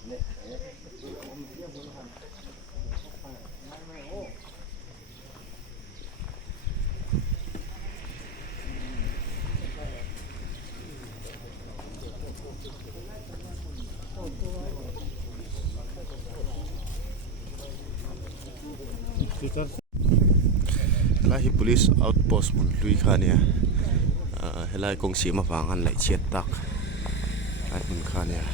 Lai hi police outpost mun lui kha nia helai kong si ma wangan lai chiat tak ai mun kha nia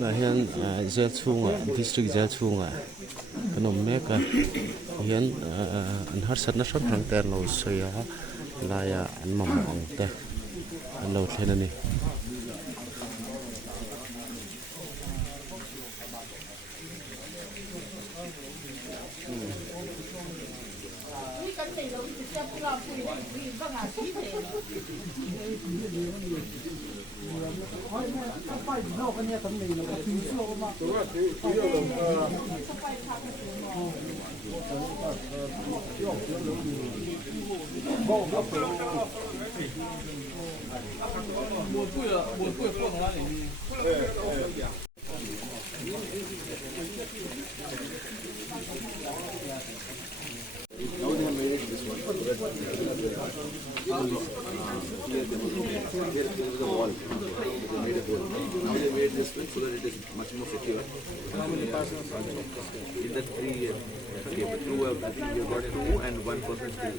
là hiện giờ chung district giờ chung cái nôm mẹ cái hiện anh hát sát nó sốt hàng tiền lâu xưa là anh mong mong te anh lâu thế này Now they made this one so that it is much more secure. In the 3 years, okay, but two, I think you got 2 and 1 person still.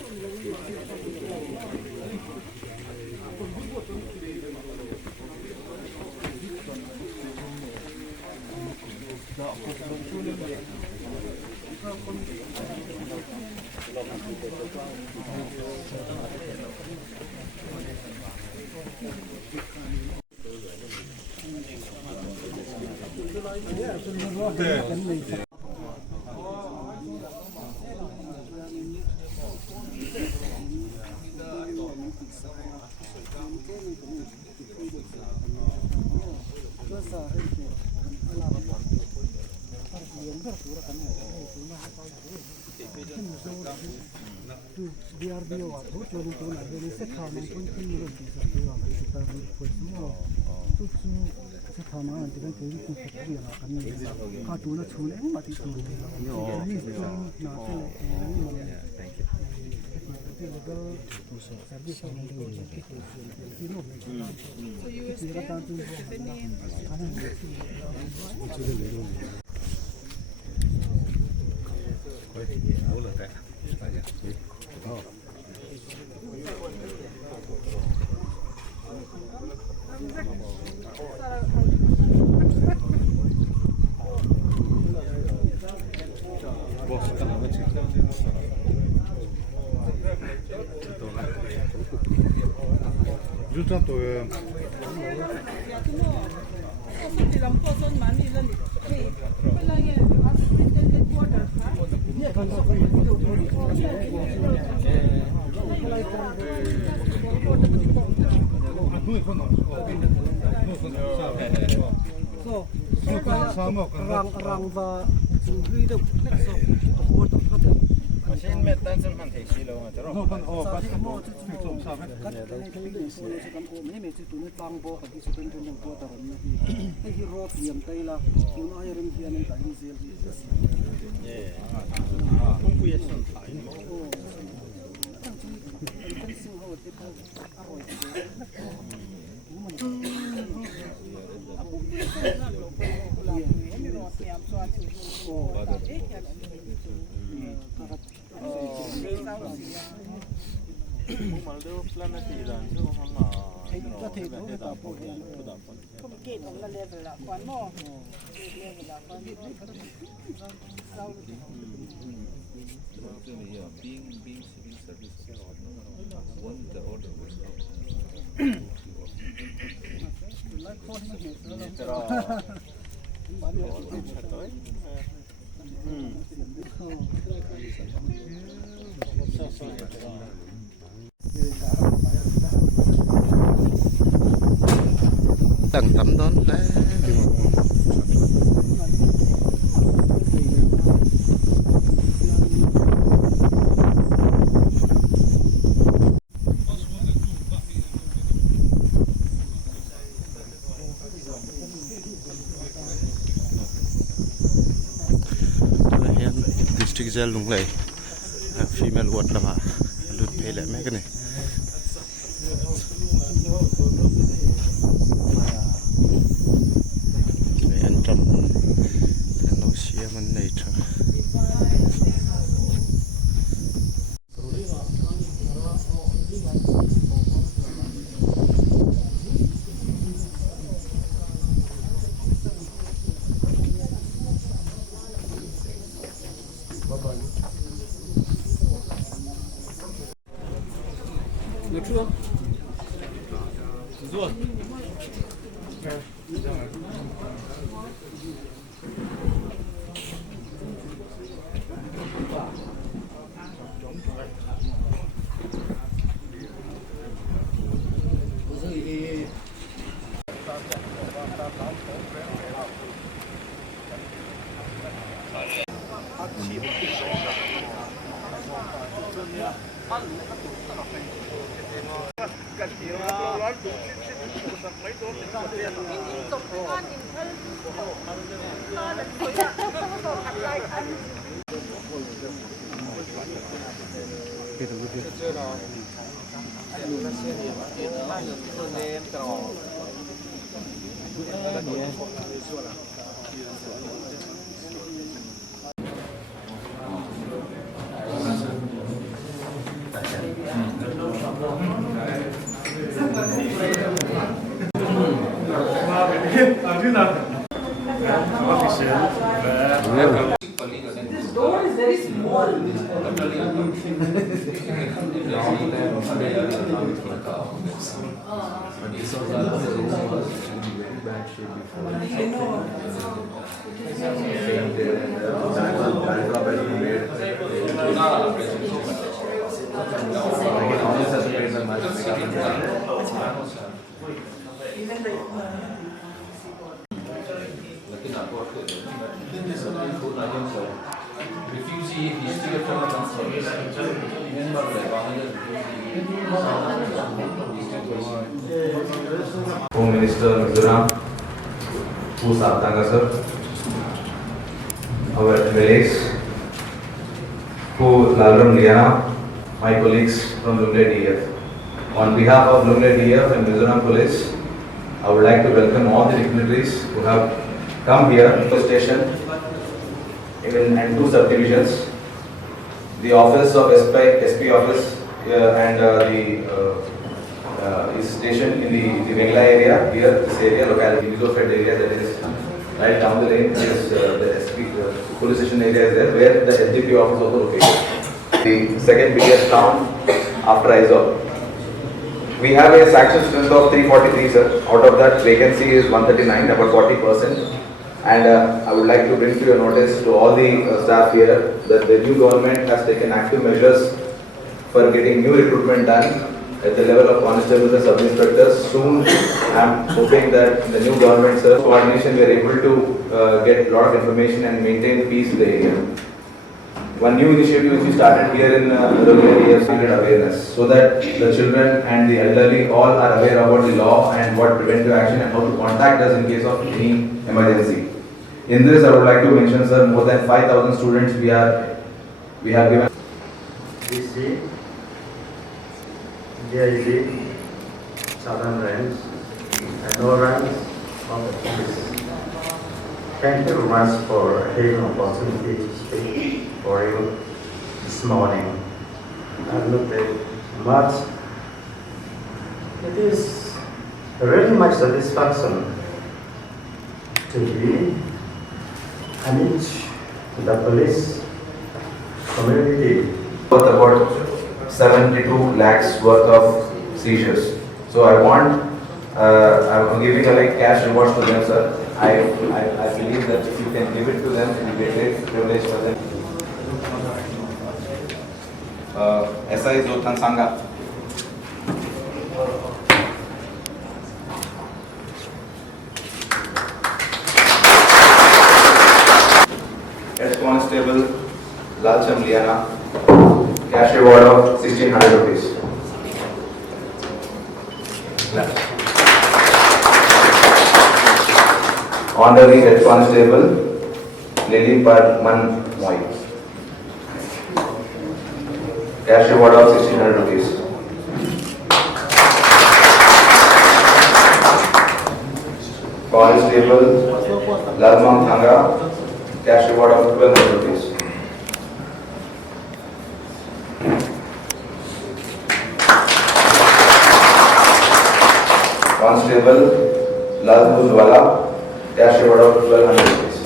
Hrang và Lunglei đâu hết rồi. Machine met tan san man thei si lo ma tro. No ban o pas mo chu chu sa me kat ne thei le so le kan o me me chu tu ne tang bo ka ki chu kan tu bo ta ron ni he hi ro piam tai la tu na hi ren hian ka ni zel hi Yeah. Kung ku yes on thai. kan sing ho te ko a ro tang tam don le di mo district jail Lunglei female ward lama lut phele me kane en tram no sia man nei tha This door is very small. Home Minister Mizoram, who Sapdanga sir, our MLAs, who Lalram Liana, my colleagues from Lunglei DF. On behalf of Lunglei DF and Mizoram Police, I would like to welcome all the dignitaries who have come here to the station and two subdivisions. The office of SP office is stationed in the Lunglei area. Here, this area, locality, Fed area, that is right down the lane. Is the SP police station area is there, where the SDP office also located. The second biggest town after Aizawl. We have a sanction strength of 343, sir. Out of that, vacancy is 139, about 40%. And I would like to bring to your notice to all the staff here that the new government has taken active measures for getting new recruitment done at the level of constables and sub-inspectors. Soon, I am hoping that the new government, sir, coordination, we are able to get a lot of information and maintain peace in the area. One new initiative which we started here in Lunglei is awareness, so that the children and the elderly all are aware about the law and what preventive action and how to contact us in case of any emergency. In this, I would like to mention, sir, more than 5,000 students we have given. DC, DIG, Southern Range, and all ranks of the police. Thank you very much for having an opportunity to speak for you this morning. I've looked at much. It is really much satisfaction to be amidst the police community. About 72 lakhs worth of seizures. So I want, I'm giving a cash rewards to them, sir. I believe that if you can give it to them, it will be a great privilege for them. SI Zotan Sangha. Lalcham Liana, cash reward of 1600 rupees. Honorary Head Constable Lily Parman Moi, cash reward of 1600 rupees. Constable Lalmang Thanga, cash reward of 1200 rupees. Constable Lalmuzwala, cash reward of 1200 rupees.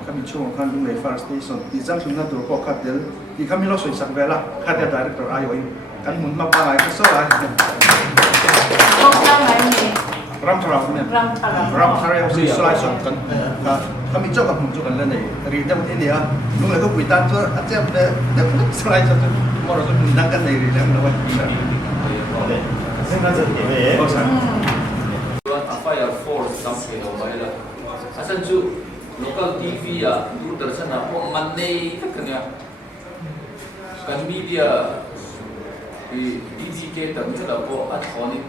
Kami chuan kan Lunglei Fire Station di junction na tur ko khat del di kami lo soi sak vela khat ya director ayo in kan mun ma pa ai so ai ram thara ne ram thara si slai so kan kami chok kan mun chok kan le nei ri dam in dia Lunglei ko pui tan so a chem de slai so mo ro so mun dang kan nei ri dam na wa 생각은 fire force something or whatever. Asan tu local TV ya, Doordarshan na po Monday kanya kan media DTK tam chula po at khoni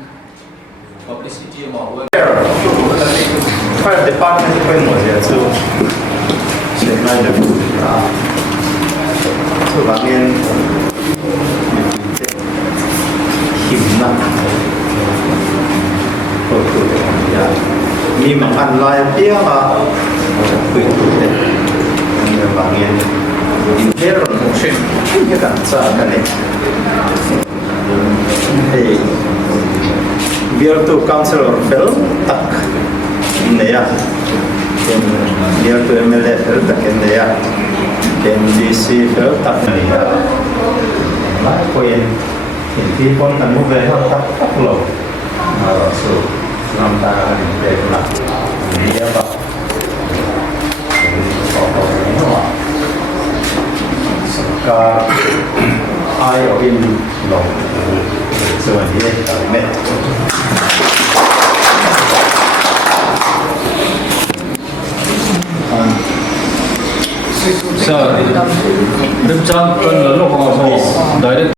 publicity ma Fire department ko mo ya so siya na so bangin himna ya mi makan lai pia ka kuit yang bangin interior motion ya kan sa kan hey biar tu councilor fel tak ini ya biar tu MLA fel tak ini ya DC fel tak ini ya lah koin ini pun kan move tak loh so nampak dia nak dia apa sekarang ayo ini loh so dia met sa rim chang kan lo ko so direct